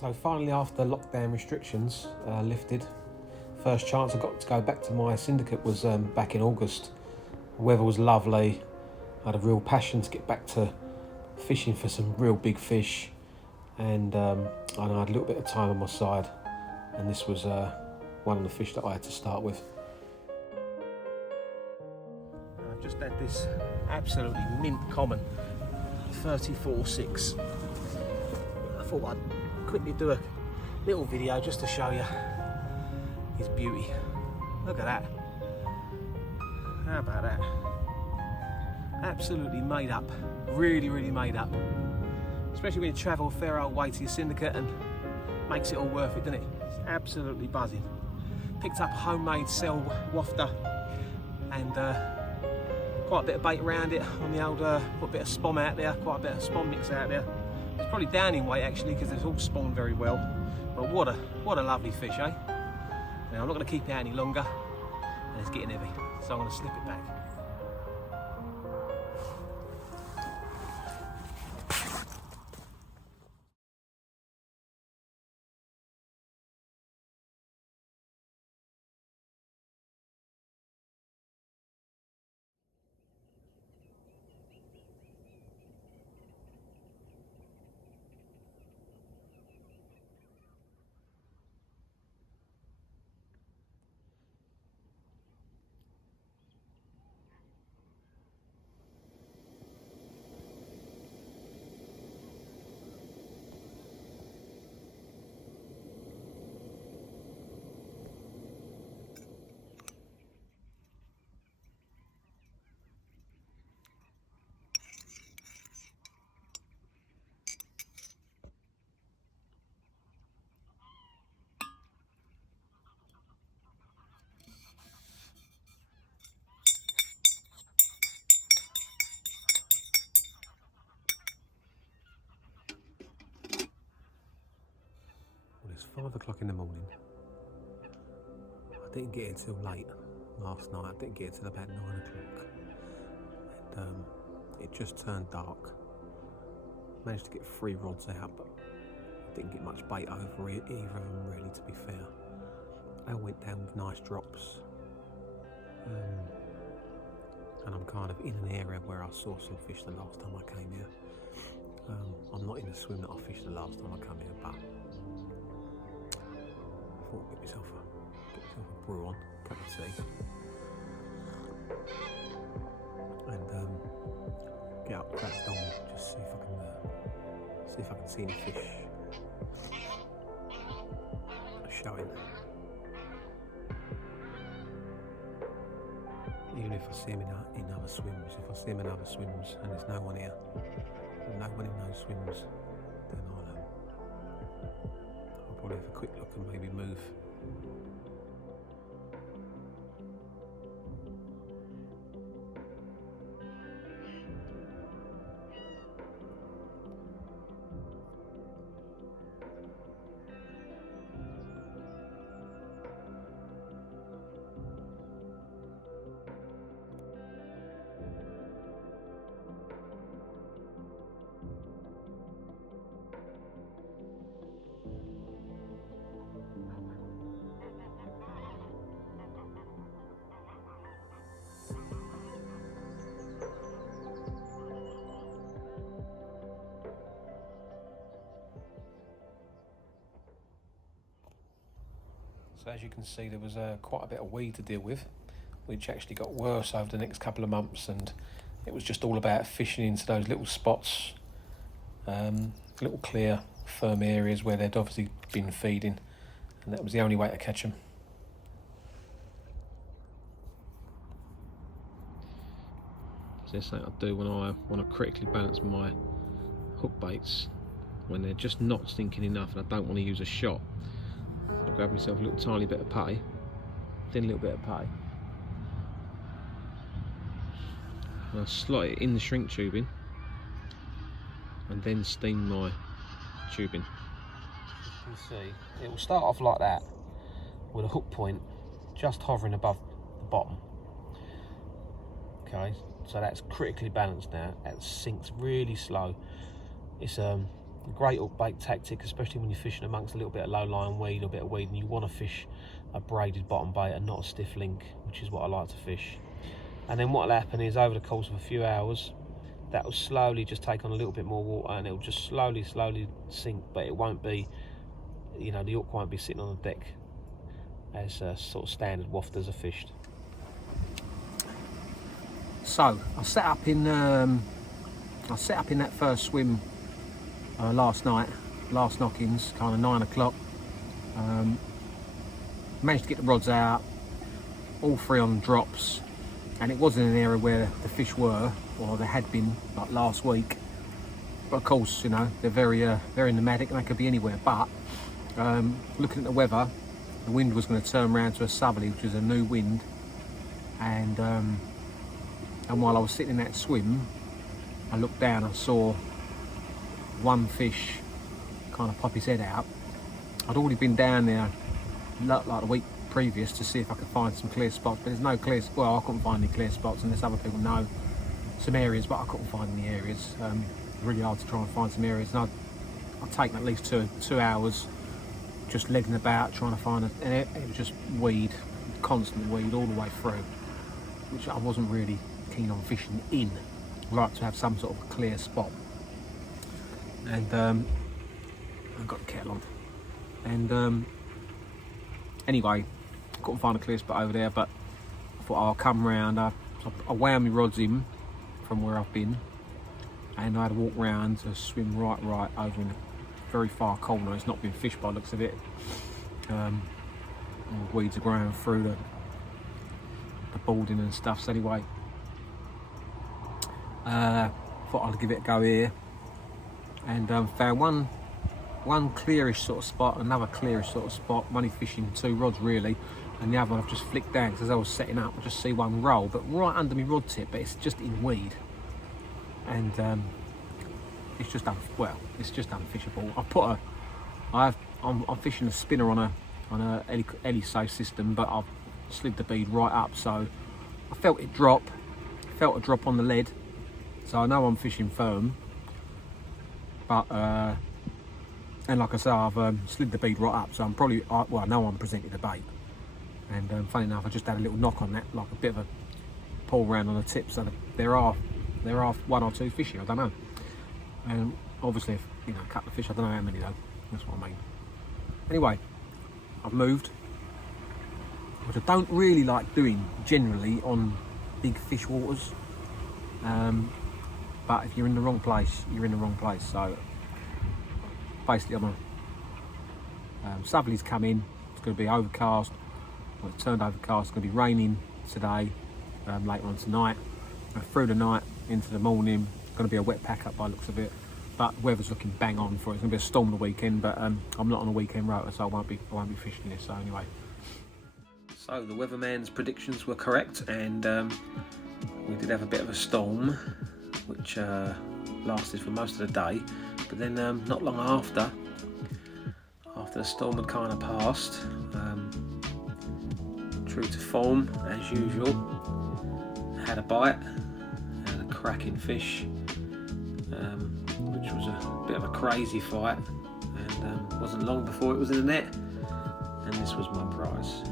So finally, after lockdown restrictions lifted, first chance I got to go back to my syndicate was back in August. The weather was lovely. I had a real passion to get back to fishing for some real big fish, and I had a little bit of time on my side, and this was one of the fish that I had to start with. I've just had this absolutely mint common 34.6. I thought I'd quickly do a little video just to show you his beauty. Look at that. How about that? Absolutely made up. Really made up. Especially when you travel a fair old way to your syndicate, and makes it all worth it, doesn't it? It's absolutely buzzing. Picked up a homemade cell wafter and quite a bit of bait around it on the old, put a bit of spom out there, quite a bit of spom mix out there. It's probably down in weight actually because it's all spawned very well. But what a lovely fish, eh? Now I'm not going to keep it out any longer, and it's getting heavy, so I'm going to slip it back. It's 5 o'clock in the morning. I didn't get in till late last night. I didn't get in till about 9 o'clock. And it just turned dark. Managed to get 3 rods out, but I didn't get much bait over either of them, really, to be fair. They all went down with nice drops. And I'm kind of in an area where I saw some fish the last time I came here. I'm not in the swim that I fished the last time I came here, but I thought get myself a brew on, cup of tea, and get up that storm, just see if I can see any fish showing. Even if I see them in other swims, if I see them in other swims and there's no one here, and no one in those swims, then I'll probably have a quick look and maybe move. So as you can see, there was quite a bit of weed to deal with, which actually got worse over the next couple of months, and it was just all about fishing into those little spots, little clear, firm areas where they'd obviously been feeding, and that was the only way to catch them. So that's what I do when I want to critically balance my hook baits, when they're just not stinking enough and I don't want to use a shot. I grab myself a little tiny bit of putty, thin little bit of putty, and I slot it in the shrink tubing and then steam my tubing. You see, it will start off like that with a hook point just hovering above the bottom. Okay, so that's critically balanced now. It sinks really slow. It's a great hook bait tactic, especially when you're fishing amongst a little bit of low-lying weed or a bit of weed, and you want to fish a braided bottom bait and not a stiff link, which is what I like to fish. And then what will happen is, over the course of a few hours, that will slowly just take on a little bit more water, and it will just slowly sink, but it won't be, you know, the hook won't be sitting on the deck as sort of standard wafters are fished. So I set up in that first swim last night, last knockings, kind of 9 o'clock. Managed to get the rods out, all 3 on drops, and it was in an area where the fish were, or they had been, like last week. But of course, you know, they're very nomadic and they could be anywhere. But looking at the weather, the wind was going to turn around to a southerly, which is a new wind, and while I was sitting in that swim, I looked down and saw one fish kind of pop his head out. I'd already been down there like the week previous to see if I could find some clear spots, but there's no clear, well, I couldn't find any clear spots, unless other people know some areas, but I couldn't find any areas. Really hard to try and find some areas, and I'd taken at least two hours just legging about trying to find and it was just weed, constant weed all the way through, which I wasn't really keen on fishing in. I like to have some sort of a clear spot. And I've got the kettle on, and anyway, couldn't find a clear spot over there, but I thought I'll come round. I wound my rods in from where I've been, and I had to walk round to swim right over in a very far corner. It's not been fished by the looks of it. Weeds are growing through the boarding and stuff. So anyway, thought I'd give it a go here, and found one clearish sort of spot, another clearish sort of spot. I'm only fishing 2 rods really, and the other one I've just flicked down because as I was setting up, I just see one roll, but right under my rod tip, but it's just in weed, and it's just unfishable. I'm fishing a spinner on a Eliso system, but I've slid the bead right up, so I felt a drop on the lead, so I know I'm fishing firm, but and like I say, I've slid the bead right up, so I'm probably, well, I know I'm presenting the bait. And funny enough, I just had a little knock on that, like a bit of a pull round on the tip, so there are 1 or 2 fish here, I don't know. And obviously, if, you know, a couple of fish, I don't know how many though, that's what I mean. Anyway, I've moved, which I don't really like doing generally on big fish waters. But if you're in the wrong place, you're in the wrong place. So basically, I'm southerly's come in. It's going to be overcast. Well, it's turned overcast. It's going to be raining today, later on tonight, through the night into the morning. It's going to be a wet pack up by the looks of it. But the weather's looking bang on for it. It's going to be a storm the weekend, but I'm not on a weekend rotor, so I won't be fishing this. So anyway. So the weatherman's predictions were correct, and we did have a bit of a storm, which lasted for most of the day. But then not long after the storm had kind of passed, true to form as usual, had a bite, had a cracking fish, which was a bit of a crazy fight, and wasn't long before it was in the net, and this was my prize.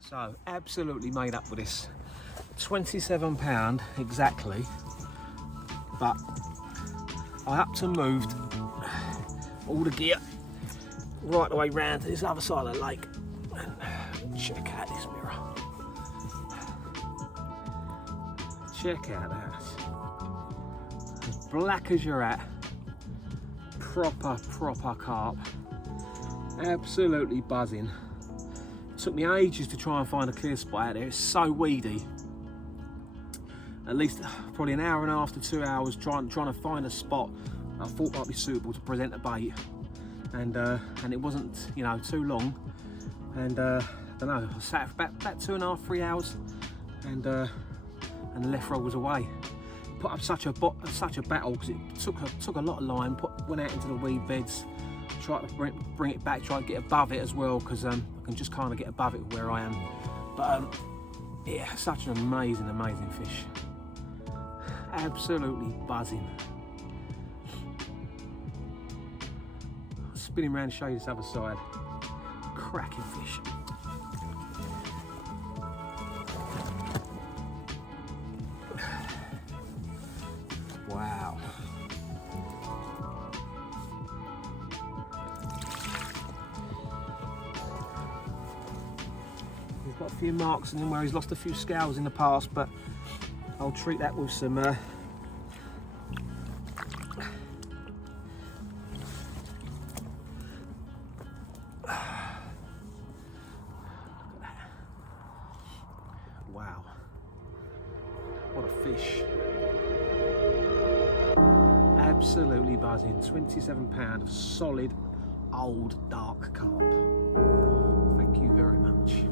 So absolutely made up with this. £27 exactly, but I upped and moved all the gear right the way round to this other side of the lake. And check out this mirror. Check out that. As black as you're at. Proper carp. Absolutely buzzing. Took me ages to try and find a clear spot out there. It's so weedy. At least probably an hour and a half to 2 hours trying to find a spot I thought might be suitable to present a bait, and it wasn't, you know, too long. And don't know, I sat for about 2.5, 3 hours, and the left roll was away. Put up such a battle because it took a lot of line. Went out into the weed beds, tried to bring it back, try to get above it as well, because I can just kind of get above it where I am. But yeah, such an amazing fish. Absolutely buzzing. Spin him around to show you this other side. Cracking fish. Wow. He's got a few marks in him where he's lost a few scales in the past, but I'll treat that with some wow, what a fish. Absolutely buzzing. 27 pound of solid old dark carp. Thank you very much.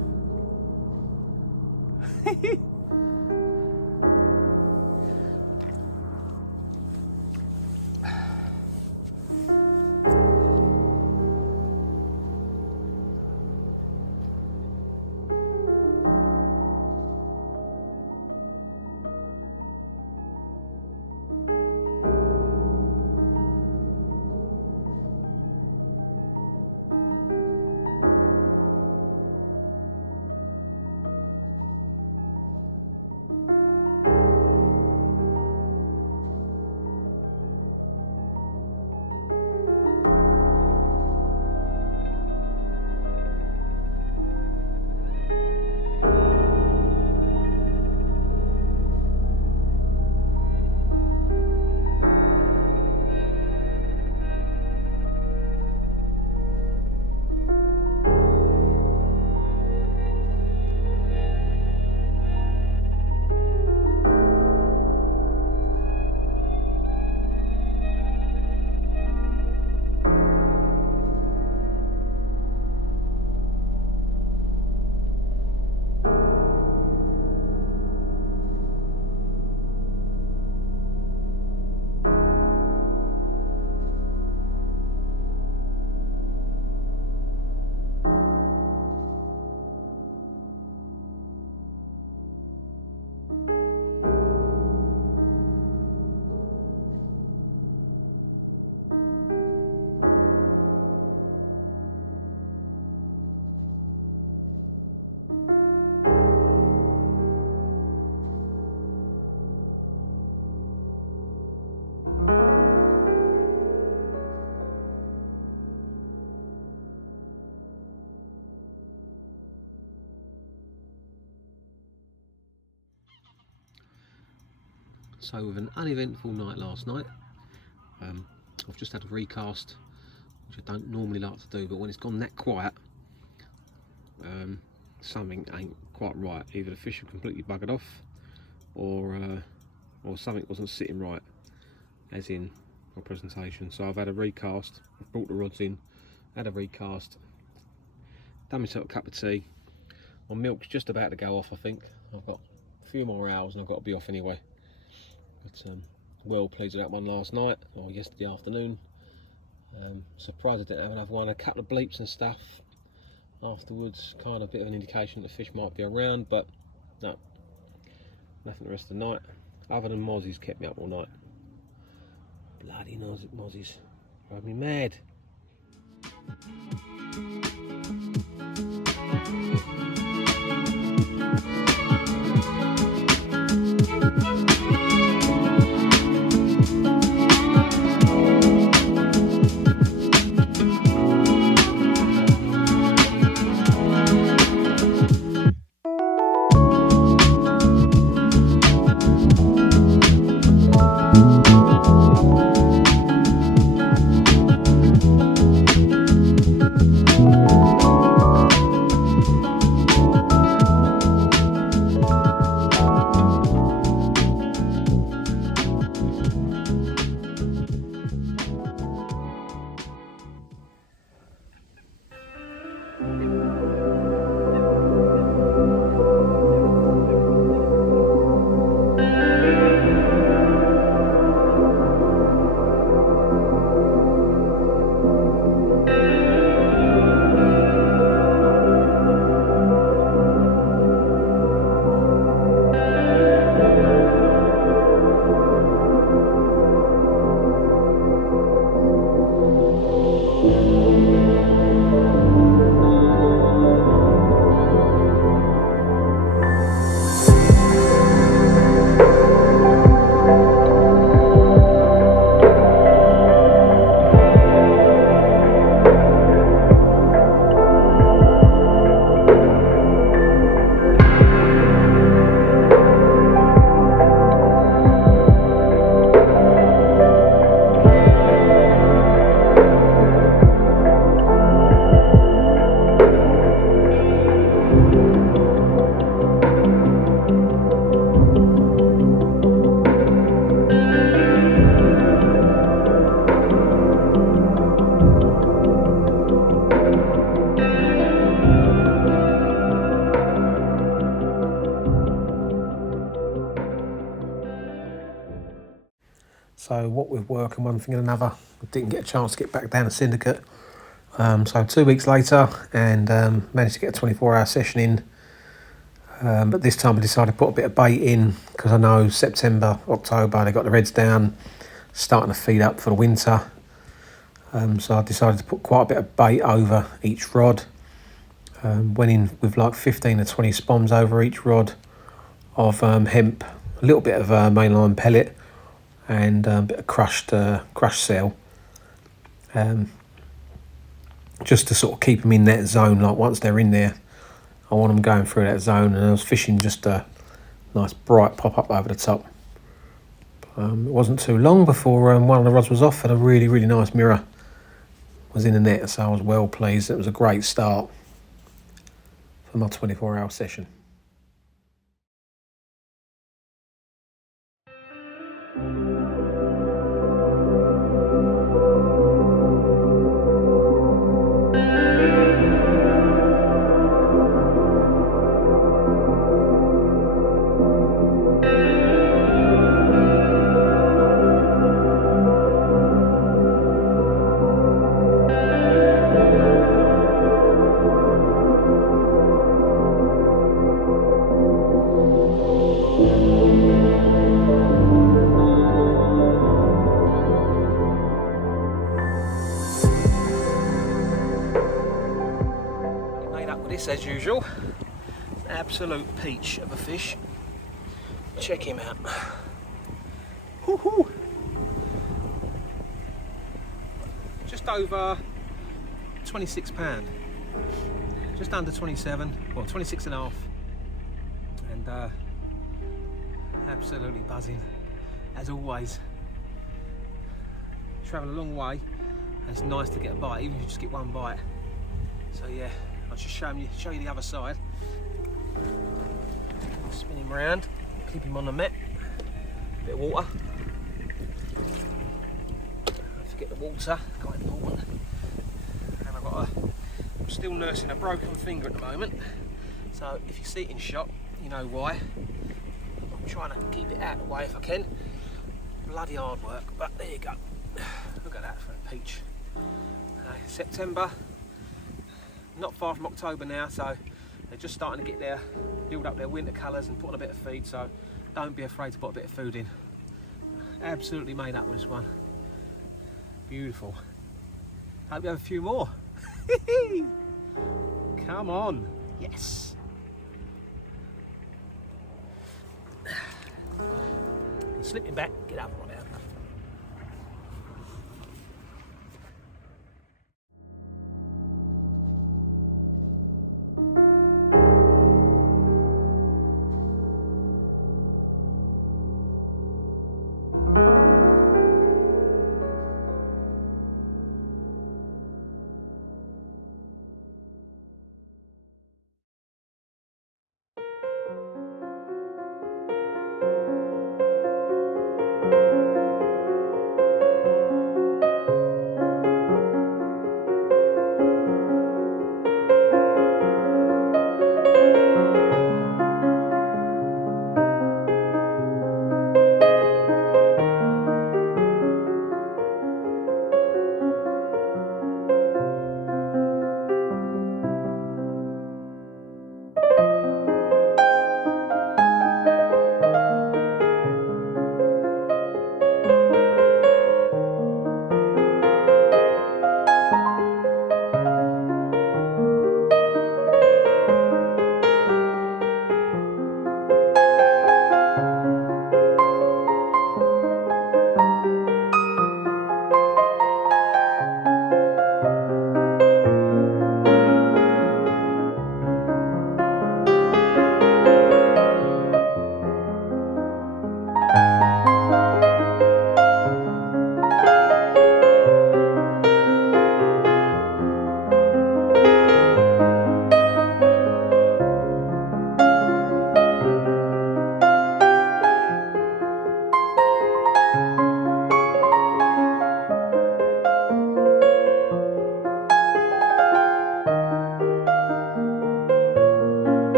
So with an uneventful night last night, I've just had a recast, which I don't normally like to do, but when it's gone that quiet, something ain't quite right. Either the fish have completely buggered off, or something wasn't sitting right, as in my presentation. So I've had a recast, I've brought the rods in, had a recast, done myself a cup of tea. My milk's just about to go off, I think. I've got a few more hours and I've got to be off anyway. But well pleased with that one last night, or yesterday afternoon. Surprised I didn't have another one. A couple of bleeps and stuff afterwards, kind of a bit of an indication that the fish might be around, but no, nothing the rest of the night, other than mozzies kept me up all night. Bloody mozzies, drove me mad. So what with work and one thing and another, I didn't get a chance to get back down to Syndicate. So 2 weeks later, and managed to get a 24-hour session in. But this time I decided to put a bit of bait in, because I know September, October, they got the reds down, starting to feed up for the winter. So I decided to put quite a bit of bait over each rod. Went in with like 15 or 20 spoms over each rod of hemp, a little bit of mainline pellet, and a bit of crushed cell, just to sort of keep them in that zone. Like once they're in there, I want them going through that zone. And I was fishing just a nice bright pop up over the top. It wasn't too long before one of the rods was off, and a really, really nice mirror was in the net, so I was well pleased. It was a great start for my 24-hour session. This, as usual, absolute peach of a fish. Check him out. Woo-hoo. Just over 26 pound, just under 27, well 26 and a half, and absolutely buzzing as always. Travel a long way, and it's nice to get a bite, even if you just get one bite. So yeah, I'll just show you the other side. Spin him around, keep him on the net. Bit of water. Don't forget the water, quite important. And I'm still nursing a broken finger at the moment. So if you see it in shot, you know why. I'm trying to keep it out of the way if I can. Bloody hard work, but there you go. Look at that for a peach. September. Not far from October now, so they're just starting to get there, build up their winter colours and put on a bit of feed, so don't be afraid to put a bit of food in. Absolutely made up with this one. Beautiful. Hope you have a few more. Come on. Yes. Slipping back, get up right now.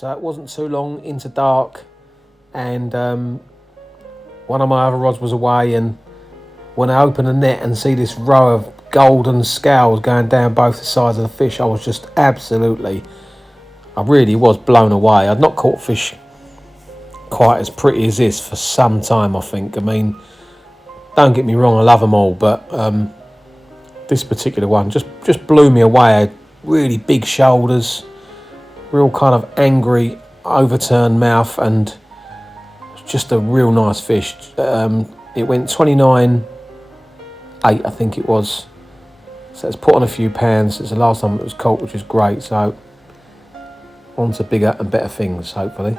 So it wasn't too long into dark, and one of my other rods was away, and when I opened the net and see this row of golden scales going down both the sides of the fish, I was just absolutely, I really was blown away. I'd not caught fish quite as pretty as this for some time, I think. I mean, don't get me wrong, I love them all, but this particular one just blew me away. Really big shoulders, real kind of angry overturned mouth, and just a real nice fish. It went 29.8, I think it was. So it's put on a few pounds. It's the last time it was caught, which is great. So on to bigger and better things, hopefully.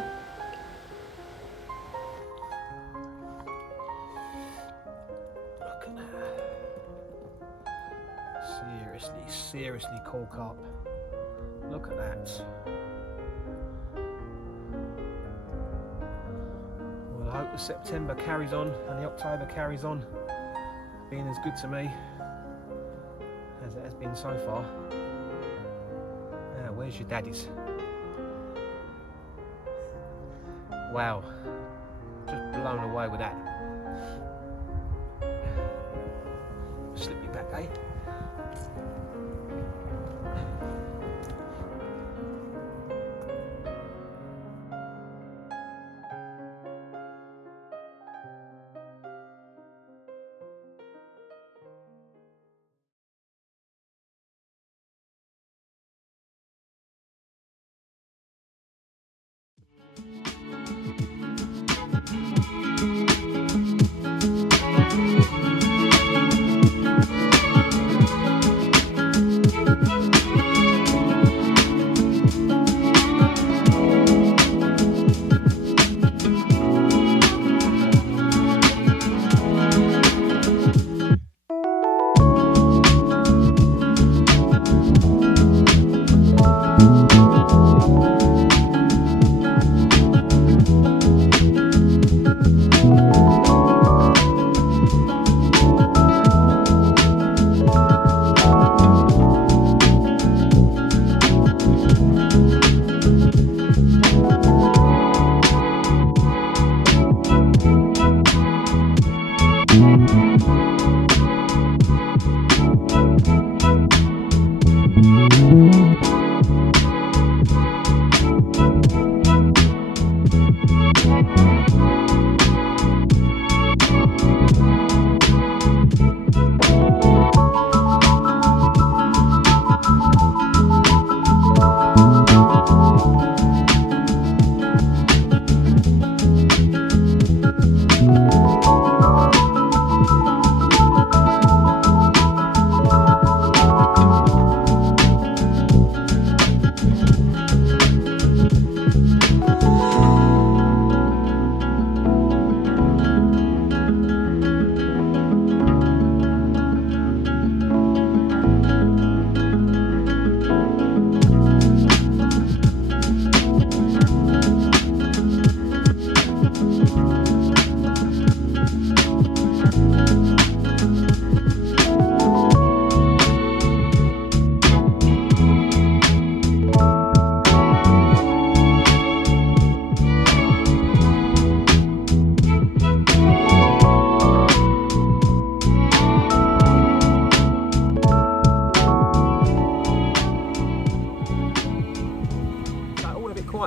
Look at that. Seriously cool carp. Look at that. Well, I hope the September carries on and the October carries on, being as good to me as it has been so far. Now, where's your daddies? Wow, just blown away with that. Slip you back, eh?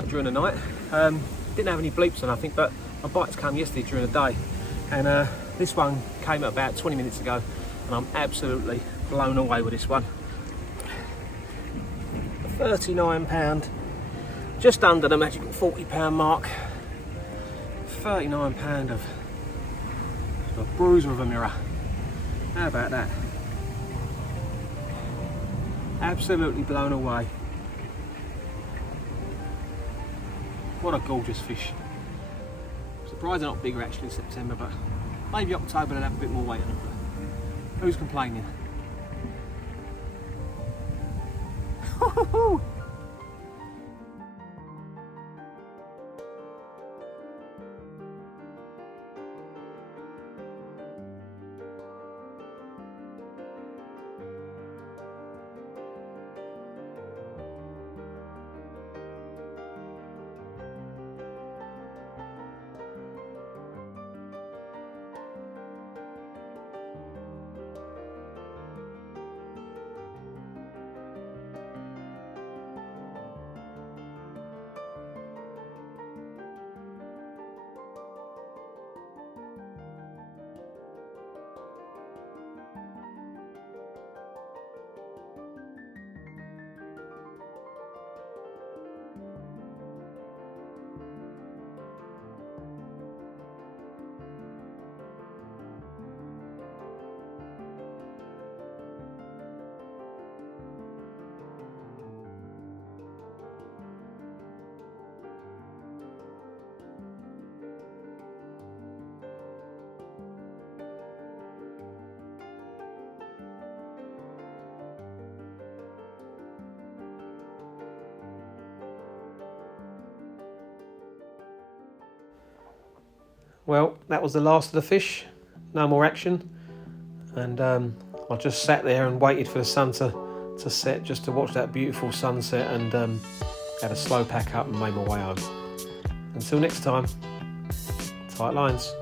During the night, didn't have any bleeps or nothing, but my bites came yesterday during the day, and this one came about 20 minutes ago, and I'm absolutely blown away with this one. £39, just under the magic £40 mark. £39 of a bruiser of a mirror. How about that? Absolutely blown away. What a gorgeous fish. Surprised they're not bigger actually in September, but maybe October they'll have a bit more weight on them. Who's complaining? Well, that was the last of the fish. No more action. And I just sat there and waited for the sun to set, just to watch that beautiful sunset, and had a slow pack up and made my way home. Until next time, tight lines.